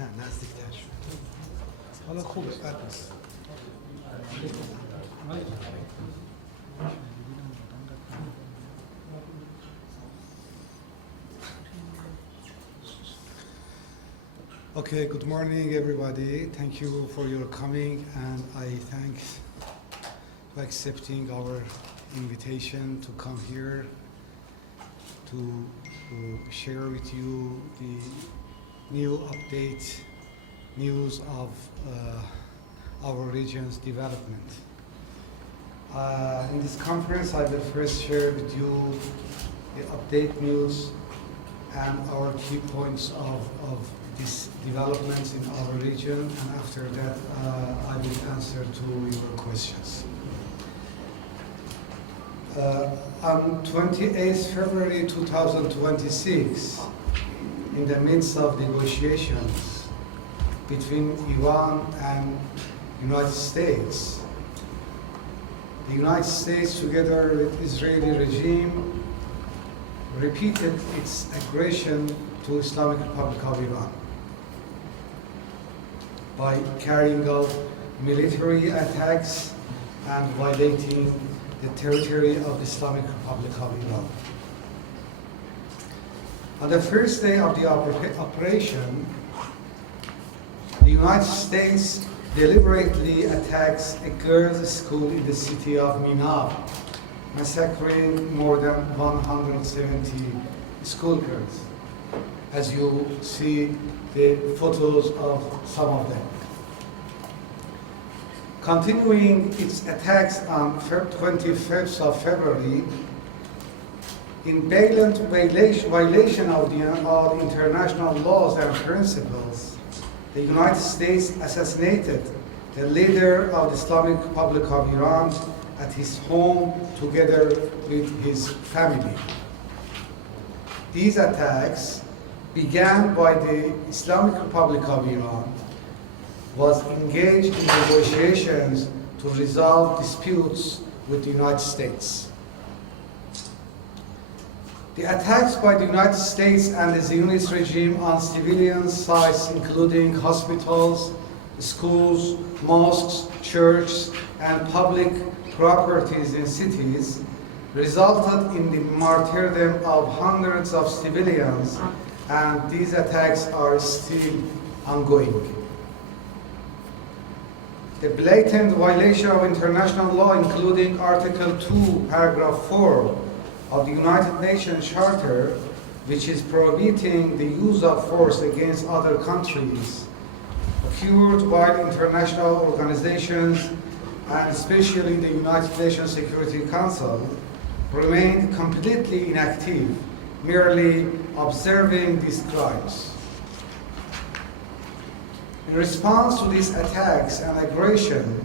نه نزدیکتر شد. حالا خوبه بد نیست. Okay, good morning everybody. Thank you for your coming, and I thank for accepting our invitation to come here to share with you the new update news of our region's development. In this conference, I will first share with you the update news and our key points of these developments in our region, and after that I will answer to your questions. On 28th February 2026, in the midst of negotiations between Iran and United States, the United States, together with Israeli regime, repeated its aggression to Islamic Republic of Iran by carrying out military attacks and violating the territory of the Islamic Republic of Iran. On the first day of the operation, the United States deliberately attacks a girls' school in the city of Minab, massacring more than 170 schoolgirls. As you see the photos of some of them. Continuing its attacks on 25th of February, in blatant violation of all international laws and principles, the United States assassinated the leader of the Islamic Republic of Iran at his home together with his family. These attacks began by the Islamic Republic of Iran, was engaged in negotiations to resolve disputes with the United States. The attacks by the United States and the Zionist regime on civilian sites, including hospitals, schools, mosques, churches, and public properties in cities, resulted in the martyrdom of hundreds of civilians, and these attacks are still ongoing. The blatant violation of international law, including Article 2, Paragraph 4 of the United Nations Charter, which is prohibiting the use of force against other countries, occurred while international organizations, and especially the United Nations Security Council, remained completely inactive, merely observing these crimes. In response to these attacks and aggression,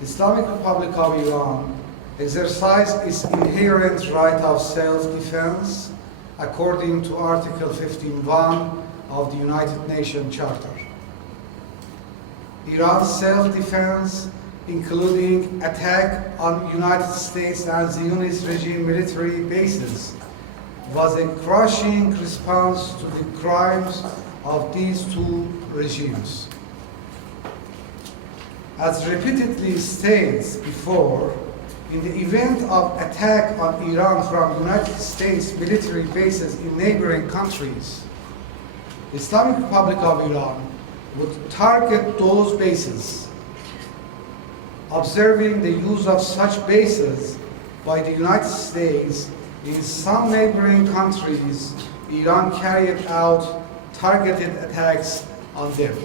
the Islamic Republic of Iran exercised its inherent right of self-defense according to Article 15.1 of the United Nations Charter. Iran's self-defense, including attack on United States and Zionist regime military bases, was a crushing response to the crimes of these two regimes. As repeatedly stated before, in the event of attack on Iran from United States military bases in neighboring countries, the Islamic Republic of Iran would target those bases. Observing the use of such bases by the United States in some neighboring countries, Iran carried out targeted attacks on them.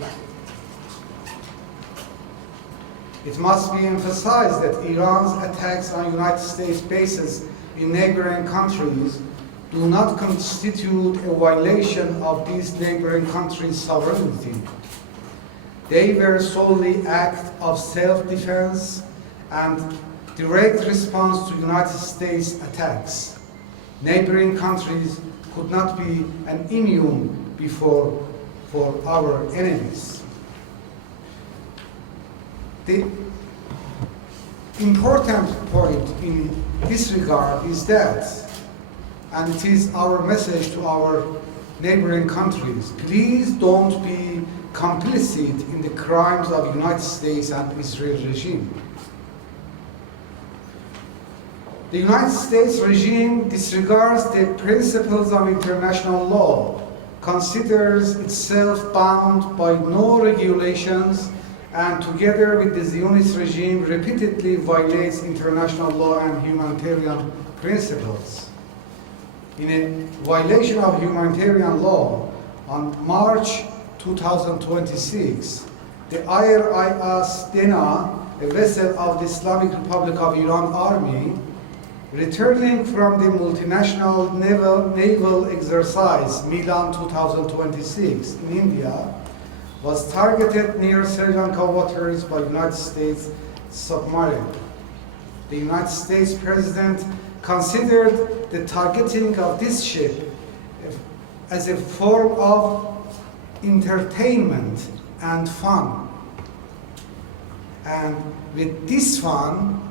It must be emphasized that Iran's attacks on United States bases in neighboring countries do not constitute a violation of these neighboring countries' sovereignty. They were solely acts of self-defense and direct response to United States attacks. Neighboring countries could not be an immune for our enemies. The important point in this regard is that, and it is our message to our neighboring countries, please don't be complicit in the crimes of the United States and Israel regime. The United States regime disregards the principles of international law, considers itself bound by no regulations, and together with the Zionist regime repeatedly violates international law and humanitarian principles. In a violation of humanitarian law, on March 2026, the IRIS Dena, a vessel of the Islamic Republic of Iran Army, returning from the multinational naval exercise Milan 2026 in India, was targeted near Sri Lanka waters by United States submarine. The United States President considered the targeting of this ship as a form of entertainment and fun. And with this fun,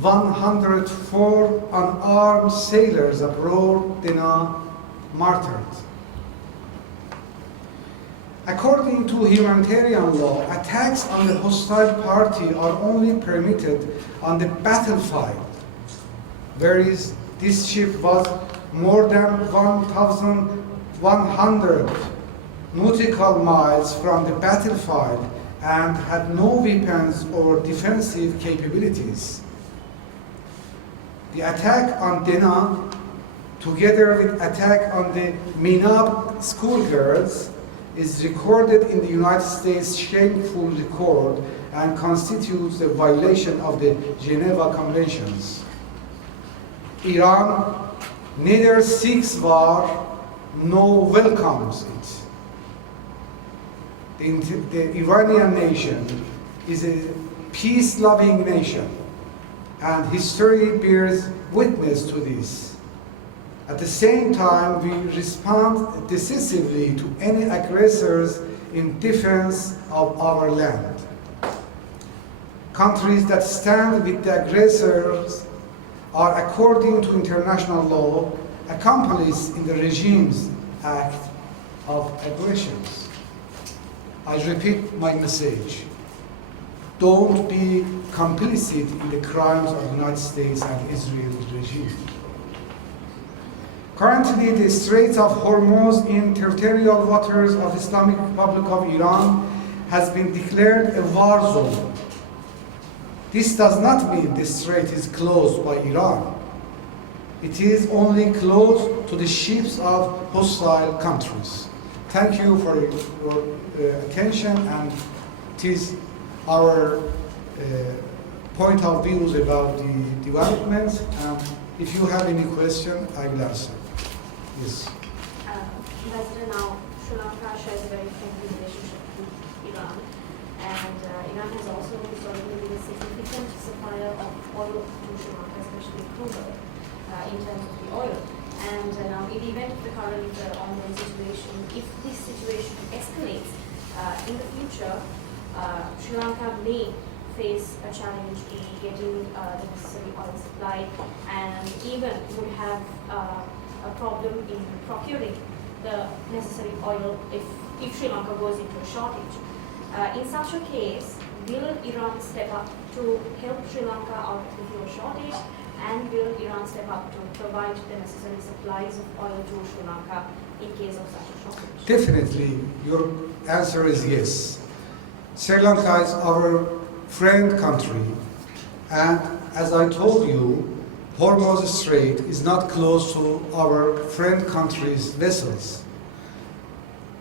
104 unarmed sailors aboard Dena martyred. According to humanitarian law, attacks on the hostile party are only permitted on the battlefield, whereas this ship was more than 1,100 nautical miles from the battlefield and had no weapons or defensive capabilities. The attack on Dena, together with attack on the Minab schoolgirls, is recorded in the United States shameful record and constitutes a violation of the Geneva Conventions. Iran neither seeks war nor welcomes it. The Iranian nation is a peace-loving nation, and history bears witness to this. At the same time, we respond decisively to any aggressors in defense of our land. Countries that stand with the aggressors are, according to international law, accomplices in the regime's act of aggressions. I repeat my message. Don't be complicit in the crimes of the United States and Israel's regime. Currently, the Strait of Hormuz in territorial waters of the Islamic Republic of Iran has been declared a war zone. This does not mean the strait is closed by Iran. It is only closed to the ships of hostile countries. Thank you for your attention, and it is our point of views about the development. And if you have any question, I will answer. Yes. Ambassador, now Sri Lanka shares a very friendly relationship with Iran, and Iran has also historically been a significant supplier of oil to Sri Lanka, especially crude oil, in terms of the oil. And now, in the event of the current ongoing situation, if this situation escalates in the future, Sri Lanka may face a challenge in getting the necessary oil supply, and even would have a problem in procuring the necessary oil if Sri Lanka goes into a shortage. In such a case, will Iran step up to help Sri Lanka out of the fuel shortage, and will Iran step up to provide the necessary supplies of oil to Sri Lanka in case of such a shortage? Definitely, your answer is yes. Sri Lanka is our friend country, and as I told you, Hormuz Strait is not close to our friend country's vessels.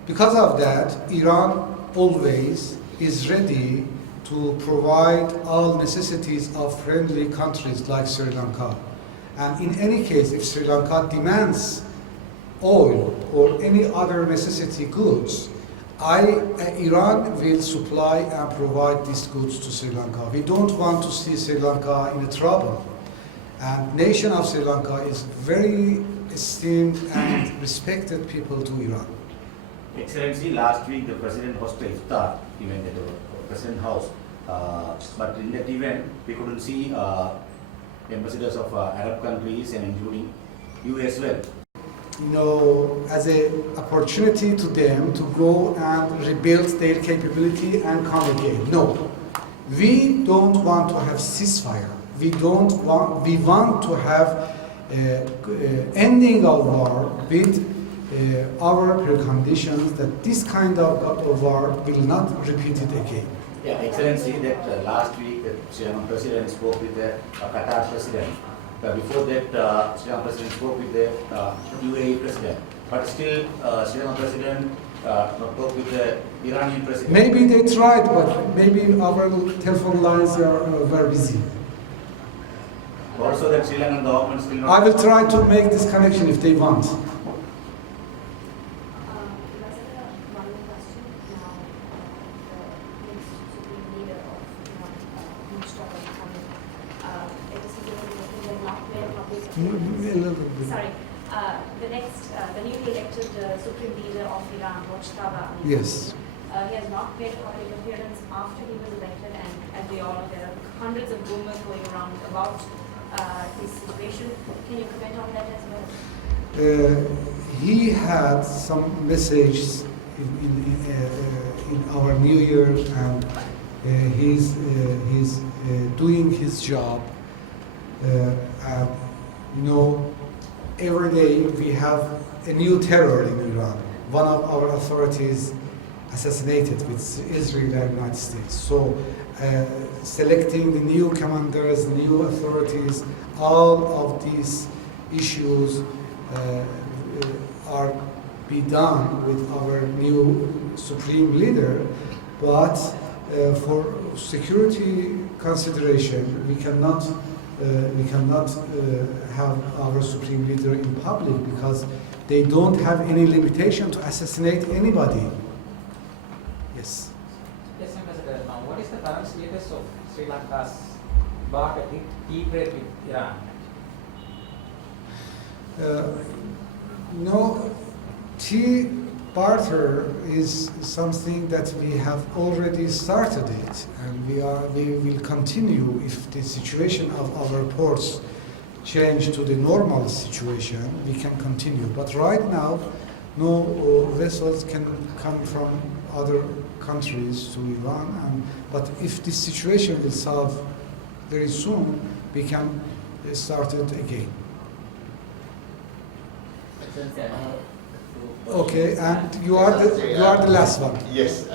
Because of that, Iran always is ready to provide all necessities of friendly countries like Sri Lanka. And in any case, if Sri Lanka demands oil or any other necessity goods, Iran will supply and provide these goods to Sri Lanka. We don't want to see Sri Lanka in trouble. And nation of Sri Lanka is very esteemed and respected people to Iran. Excellency, last week the President hosted iftar event at the President House. But in that event, we couldn't see ambassadors of Arab countries and including you as well. as a opportunity to them to go and rebuild their capability and come again. No, we don't want to have ceasefire. We want to have ending of war with our preconditions that this kind of war will not repeat it again. Yeah, Excellency, that last week the Sri Lankan President spoke with the Qatar President. Before that, Sri Lankan President spoke with the UAE President. But still, Sri Lankan President not talked with the Iranian President. Maybe they tried, but maybe our telephone lines were busy. Also, that Sri Lankan government still not. I will try to make this connection if they want. One more question. Now, the next supreme leader of Iran, Mustafa it is will not wear public appearance. Sorry, the newly elected supreme leader of Iran, Mustafa. Yes. He has not made a public appearance after he was elected, and as we all know, there are hundreds of rumors going around about his situation. Can you comment on that as well? He had some messages in our New Year, and he's doing his job. And, every day we have a new terror in Iran. One of our authorities assassinated with Israel and United States. So selecting the new commanders, new authorities, all of these issues are be done with our new supreme leader, but for security consideration, we cannot have our supreme leader in public because they don't have any limitation to assassinate anybody. Yes. Yes, Ambassador. Now, what is the current status of Sri Lanka's barter tea trade with Iran? No, tea barter is something that we have already started it, and we will continue if the situation of our ports change to the normal situation. We can continue, but right now, no vessels can come from other countries to Iran. But if this situation will solve very soon, we can start it again. Okay, and you are the last one. Yes.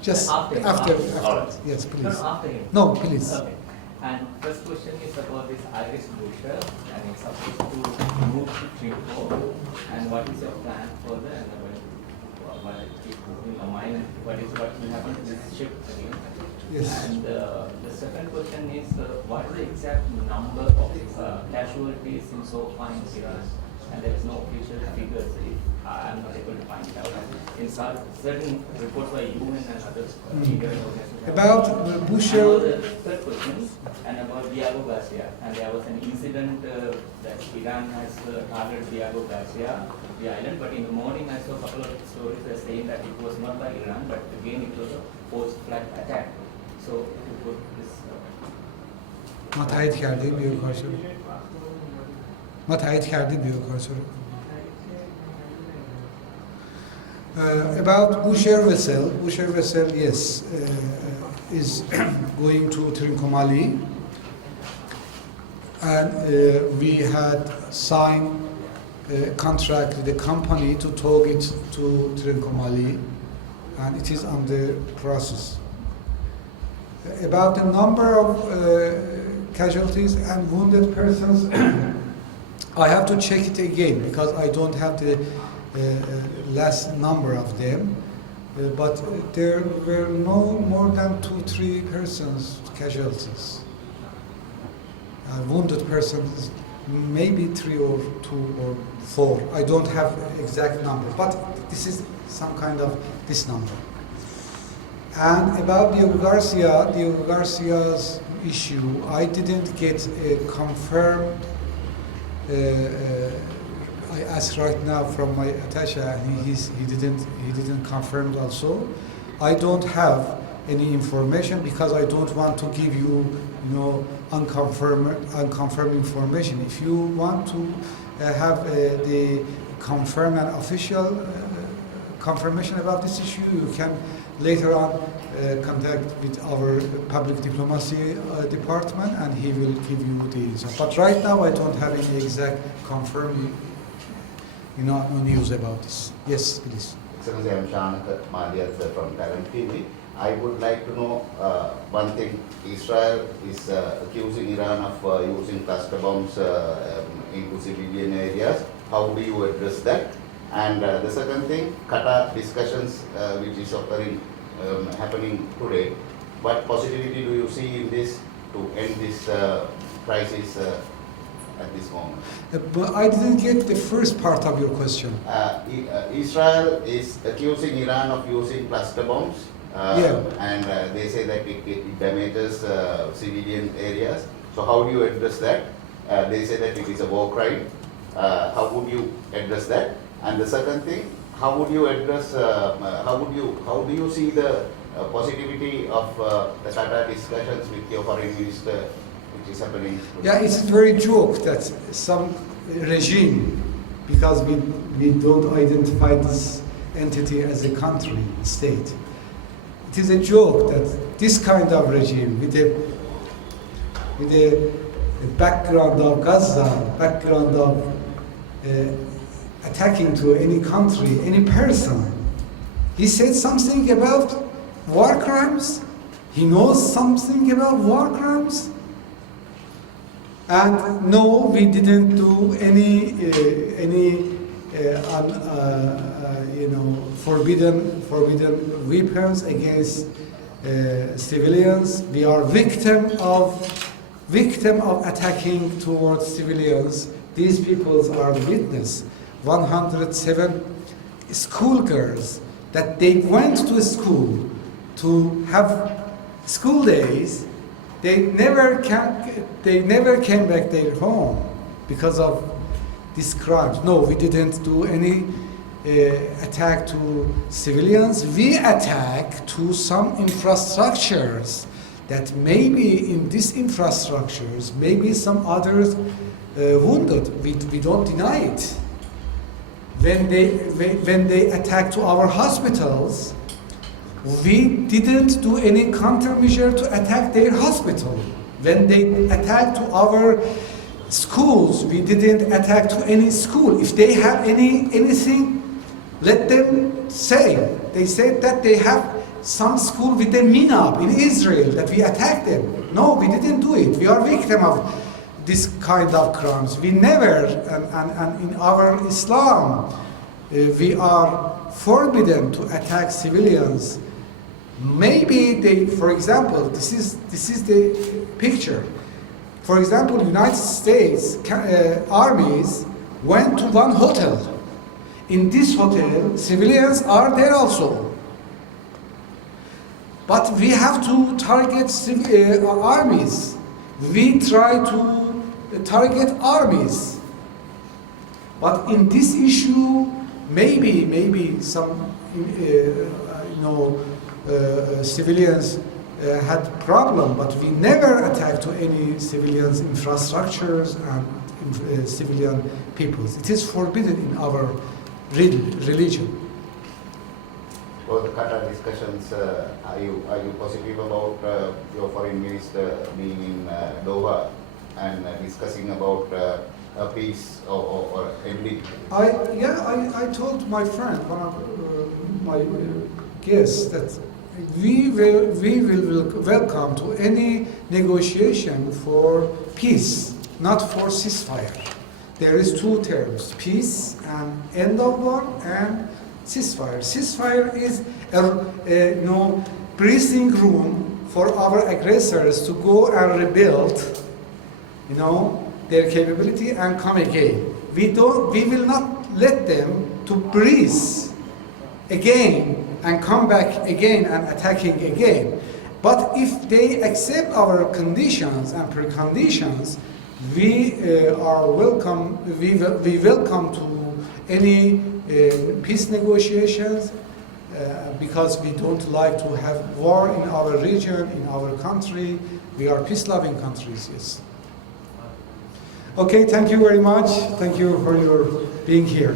Just after. All right. Yes, please. No, after him. No, please. Okay. And first question is about this Irish butcher, and it's supposed to move to Trinco. And what is your plan for that? And what will happen to this ship again? Yes. And the second question is, what is the exact number of casualties in so far in Iran? And there is no official figures. I am not able to find it out. In certain reports by UN and others, media organizations. About the Bushehr. The third question, and about Diego Garcia. And there was an incident that Iran has targeted Diego Garcia, the island. But in the morning, I saw a couple of stories that saying that it was not by Iran, but again it was a post-flight attack. So, if you put this. ما تایید کردیم بیو کارچو ما تایید کردیم بیو کارچو About Bushehr vessel, yes, is going to Trincomalee, and we had signed a contract with the company to tow it to Trincomalee, and it is on the process. About the number of casualties and wounded persons, I have to check it again because I don't have the last number of them, but there were no more than 2-3 persons casualties. Wounded persons, maybe 3 or 2 or 4. I don't have exact number, but this is some kind of this number. And about Diego Garcia's issue, I didn't get a confirmed. I asked right now from my attaché, he didn't confirm also. I don't have any information because I don't want to give you, unconfirmed information. If you want to have the confirm an official confirmation about this issue, you can later on contact with our public diplomacy department, and he will give you the answer. But right now, I don't have any exact confirmed, no news about this. Yes, please. Excellency, I am Shanaka Madhyat from Talent TV. I would like to know one thing. Israel is accusing Iran of using cluster bombs into civilian areas. How do you address that? And the second thing, Qatar discussions which is happening today. What possibility do you see in this to end this crisis at this moment? But I didn't get the first part of your question. Israel is accusing Iran of using cluster bombs. And they say that it damages civilian areas. So how do you address that? They say that it is a war crime. How would you address that? And the second thing, how would you address? How do you see the positivity of the Qatar discussions with your foreign minister, which is happening? Yeah, it's a very joke that some regime, because we don't identify this entity as a country, state. It is a joke that this kind of regime, with the background of Gaza, background of attacking to any country, any person, he said something about war crimes. He knows something about war crimes. And no, we didn't do any forbidden weapons against civilians. We are victim of attacking towards civilians. These people are witness. 107 schoolgirls that they went to school to have school days. They never came back their home because of these crimes. No, we didn't do any attack to civilians. We attack to some infrastructures that maybe in these infrastructures, maybe some others wounded. We don't deny it. When they attack to our hospitals, we didn't do any countermeasure to attack their hospital. When they attack to our schools, we didn't attack to any school. If they have anything, let them say. They said that they have some school with a minab in Israel, that we attacked them. No, we didn't do it. We are victim of this kind of crimes. We never, and in our Islam, we are forbidden to attack civilians. Maybe they, for example, this is the picture. For example, United States armies went to one hotel. In this hotel, civilians are there also. But we have to target armies. We try to target armies. But in this issue, maybe some civilians had problem, but we never attacked to any civilians' infrastructures and civilian peoples. It is forbidden in our religion. For the Qatar discussions, are you positive about your foreign minister being in Doha and discussing about a peace or ending? I told my friend, one of my guests, that we will welcome to any negotiation for peace, not for ceasefire. There is two terms: peace and end of war, and ceasefire. Ceasefire is a breathing room for our aggressors to go and rebuild, their capability and come again. We will not let them to breathe again and come back again and attacking again. But if they accept our conditions and preconditions, we are welcome. We welcome to any peace negotiations because we don't like to have war in our region, in our country. We are peace-loving countries. Yes. Okay. Thank you very much. Thank you for your being here.